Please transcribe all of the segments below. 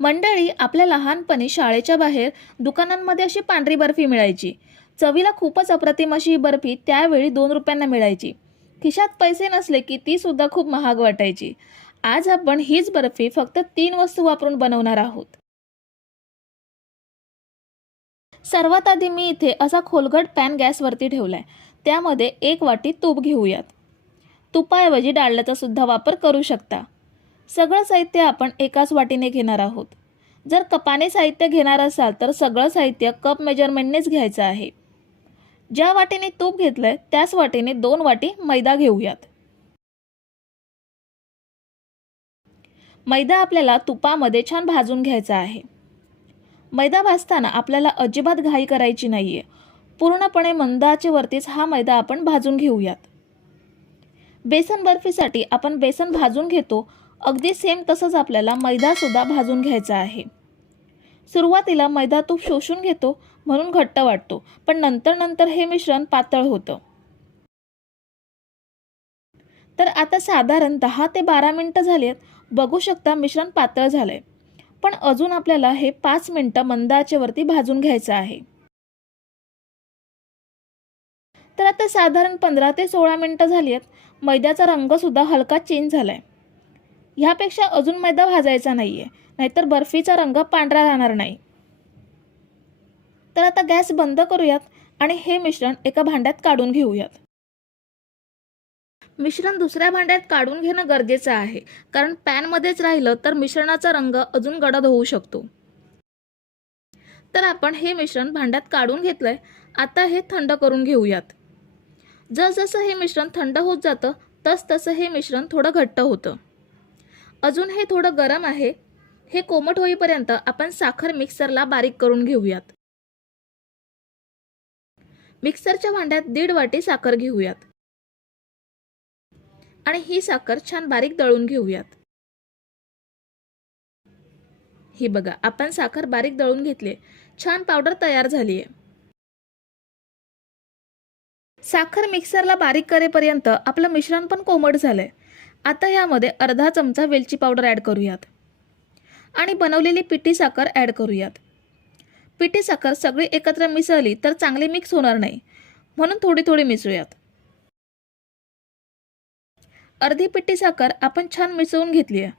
मंडळी आपल्या लहानपणी शाळेच्या बाहेर दुकानांमध्ये अशी पांढरी बर्फी मिळायची. चवीला खूपच अप्रतिम अशी ही बर्फी त्यावेळी दोन रुपयांना मिळायची. खिशात पैसे नसले की ती सुद्धा खूप महाग वाटायची. आज आपण हीच बर्फी फक्त तीन वस्तू वापरून बनवणार आहोत. सर्वात आधी मी इथे असा खोलगट पॅन गॅसवरती ठेवलाय. त्यामध्ये एक वाटी तूप घेऊयात. तुपाऐवजी डाळल्याचा सुद्धा वापर करू शकता. सगळं साहित्य आपण एकाच वाटीने घेणार आहोत. जर कपाने साहित्य घेणार असाल तर सगळं साहित्य कप मेजरमेंटनेच घ्यायचं आहे. ज्या वाटीने तूप घेतलंय त्याच वाटीने दोन वाटी मैदा घेऊयात. मैदा आपल्याला तुपामध्ये छान भाजून घ्यायचा आहे. मैदा भाजताना आपल्याला अजिबात घाई करायची नाहीये. पूर्णपणे मंद वरतीच हा मैदा आपण भाजून घेऊयात. बेसन बर्फीसाठी आपण बेसन भाजून घेतो अगदी सेम तसंच आपल्याला मैदासुद्धा भाजून घ्यायचा आहे. सुरुवातीला मैदा तूप शोषून घेतो म्हणून घट्ट वाटतो पण नंतर नंतर हे मिश्रण पातळ होतं. तर आता साधारण दहा ते बारा मिनटं झालीत बघू शकता मिश्रण पातळ झालं आहे पण अजून आपल्याला हे पाच मिनटं मंदाचेवरती भाजून घ्यायचं आहे. तर आता साधारण पंधरा ते सोळा मिनटं झाली आहेत मैद्याचा रंगसुद्धा हलका चेंज झाला आहे ह्यापेक्षा अजून मैदा भाजायचा आहे नाहीतर बर्फीचा रंग पांढरा राहणार नाही. तर आता गॅस बंद करूयात आणि हे मिश्रण एका भांड्यात काढून घेऊयात. मिश्रण दुसऱ्या भांड्यात काढून घेणं गरजेचं आहे. कारण पॅनमध्येच राहिलं तर मिश्रणाचा रंग अजून गडद होऊ शकतो. तर आपण हे मिश्रण भांड्यात काढून घेतलंय. आता हे थंड करून घेऊयात. जसजसं हे मिश्रण थंड होत जातं तस तसं हे मिश्रण थोडं घट्ट होतं. अजून हे थोडं गरम आहे. हे कोमट होईपर्यंत आपण साखर मिक्सरला बारीक करून घेऊयात. मिक्सरच्या भांड्यात दीड वाटी साखर घेऊयात. आणि ही साखर छान बारीक दळून घेऊयात. ही बघा आपण साखर बारीक दळून घेतली. छान पावडर तयार झाली आहे साखर मिक्सरला बारीक करेपर्यंत आपलं मिश्रण पण कोमट झालंय. आता यामध्ये अर्धा चमचा वेलची पावडर ॲड करूयात. आणि बनवलेली पिठी साखर ॲड करूयात. पिठी साखर सगळी एकत्र मिसळली तर चांगली मिक्स होणार नाही. म्हणून थोडी थोडी मिसळूयात. अर्धी पिठी साखर आपण छान मिसळून घेतली आहे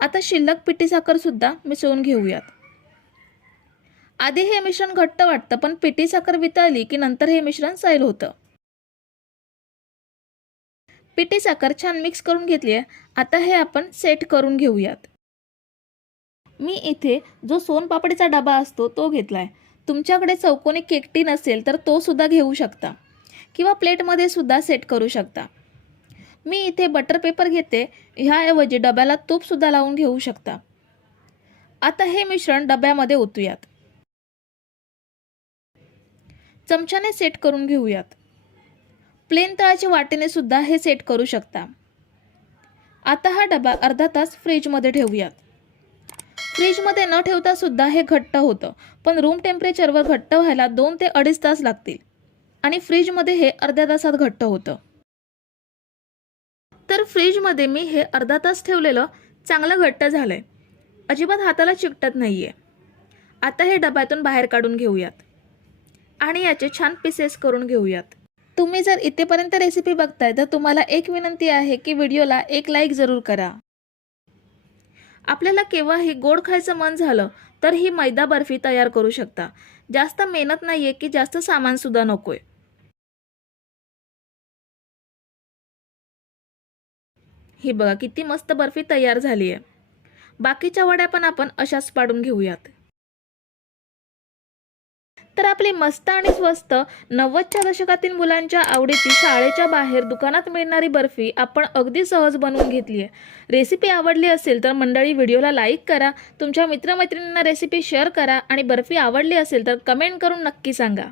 आता शिल्लक पिठी साखरसुद्धा मिसळून घेऊयात. आधी हे मिश्रण घट्ट वाटतं पण पिठी साखर वितळली की नंतर हे मिश्रण सैल होतं. पिठी साखर छान मिक्स करून घेतली आहे. आता हे आपण सेट करून घेऊयात. मी इथे जो सोनपापडीचा डबा असतो तो घेतला आहे तुमच्याकडे चौकोनी केकटी नसेल तर तो सुद्धा घेऊ शकता. किंवा प्लेटमध्ये सुद्धा सेट करू शकता. मी इथे बटर पेपर घेते. ह्याऐवजी डब्याला तूपसुद्धा लावून घेऊ शकता. आता हे मिश्रण डब्यामध्ये ओतूयात. चमच्याने सेट करून घेऊयात. प्लेन तळाच्या वाटेने सुद्धा हे सेट करू शकता. आता हा डबा अर्धा तास फ्रीजमध्ये ठेवूयात. फ्रीजमध्ये न ठेवता सुद्धा हे घट्ट होतं पण रूम टेम्परेचरवर घट्ट व्हायला दोन ते अडीच तास लागतील आणि फ्रीजमध्ये हे अर्ध्या तासात घट्ट होतं. तर फ्रीजमध्ये मी हे अर्धा तास ठेवलेलं चांगलं घट्ट झालं आहे अजिबात हाताला चिकटत नाही आहे आता हे डब्यातून बाहेर काढून घेऊयात आणि याचे छान पीसेस करून घेऊयात. तुम्ही जर इथेपर्यंत रेसिपी बघताय तर तुम्हाला एक विनंती आहे की व्हिडिओला एक लाईक जरूर करा. आपल्याला केव्हाही गोड खायचं मन झालं तर ही मैदा बर्फी तयार करू शकता. जास्त मेहनत नाही आहे की जास्त सामानसुद्धा नको नकोय. ही बघा किती मस्त बर्फी तयार झाली आहे बाकीच्या वड्या पण आपण अशाच पाडून घेऊयात. तर आपली मस्त आणि स्वस्त नव्वदच्या दशकातील मुलांच्या आवडीची शाळेच्या बाहेर दुकानात मिळणारी बर्फी आपण अगदी सहज बनवून घेतली आहे रेसिपी आवडली असेल तर मंडळी व्हिडिओला लाईक करा तुमच्या मित्रमैत्रिणींना रेसिपी शेअर करा आणि बर्फी आवडली असेल तर कमेंट करून नक्की सांगा.